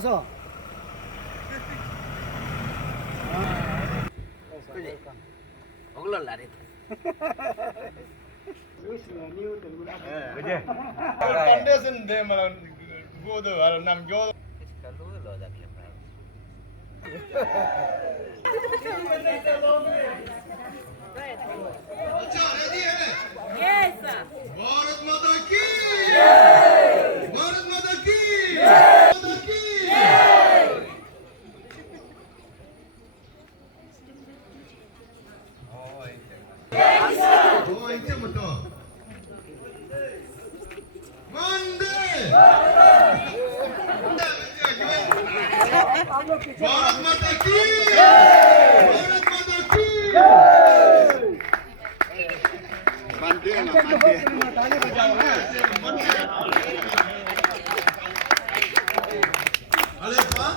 so. Oglo lari. Foundation de malah go do hal nam go. Kalau lo dah biasa. अच्छा ready है Yes, sir. Bharat माता की भारत माता की माता की oh itu betul Mande Bharat माता की भारत माता की Alepa,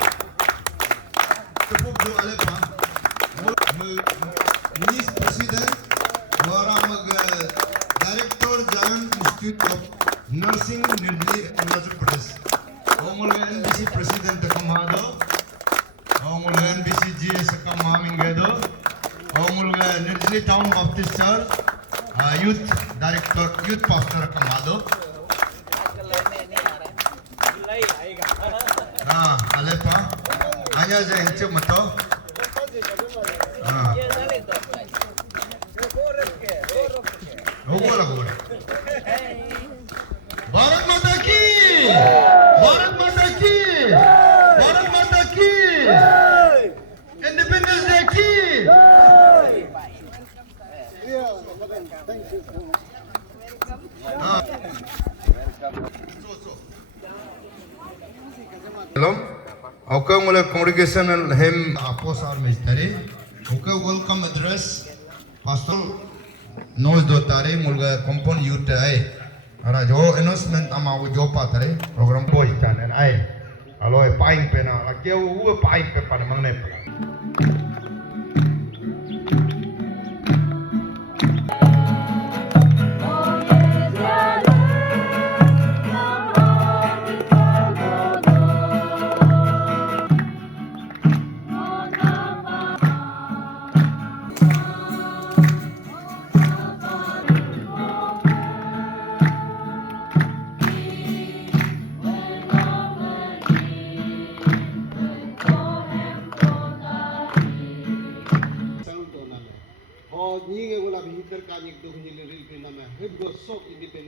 tepuk dulu Alepa. NISS President, Waramag Director Jalan Institute of Nursing Nirjuli Arunachal Pradesh. Omul NBC President Kamado, Omul NBC GS Kamamingedo, Omul Nirjuli Town Baptist Church. Youth Director, Youth Pastor Kamado. Alepa. Hanya je ince mato. Ogora ogora. Bharat Mata ki! Bharat Mata ki! Bharat Mata ki! Independence Day ki! Hello. Okay, mula congregational hymn apostol misteri. Okay, welcome address. Pastor nose do tare mula compound youth ay. Ara jo announcement ama wo jo pa tare program boy channel ay. Alo e paing pe na la keu wo paing pe pa mangne pa.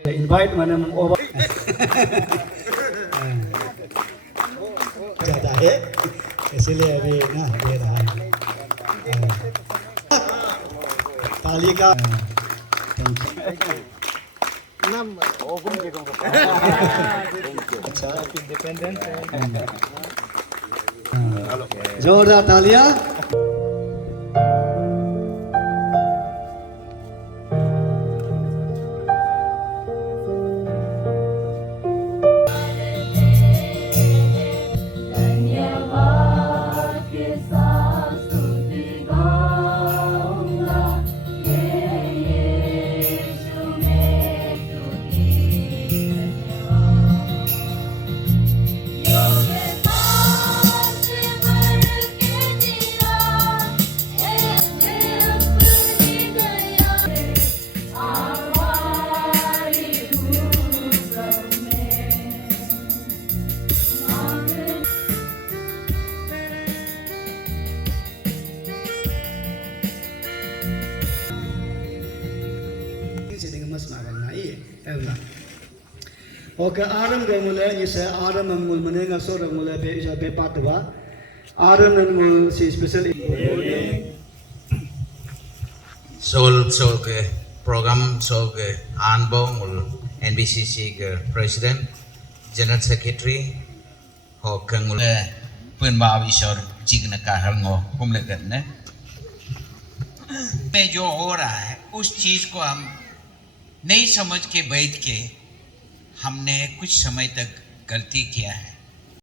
Invite mana over. Jadi है इसलिए अभी ना दे रहा है ताली का नाम open के दूंगा अच्छा इंडिपेंडेंट जोरदार तालियां Oke aram ke mulai ni saya aram mul menengah sore mulai be isa be patwa aram dan mul si special Sol ke program ke anbo mul NBCC ke President General Secretary ho kang mul pun ba visor jigna ka halngo kumle kan ne मैं जो हो रहा है उस चीज को हम नहीं समझ के बैठ के हमने कुछ समय तक गलती किया है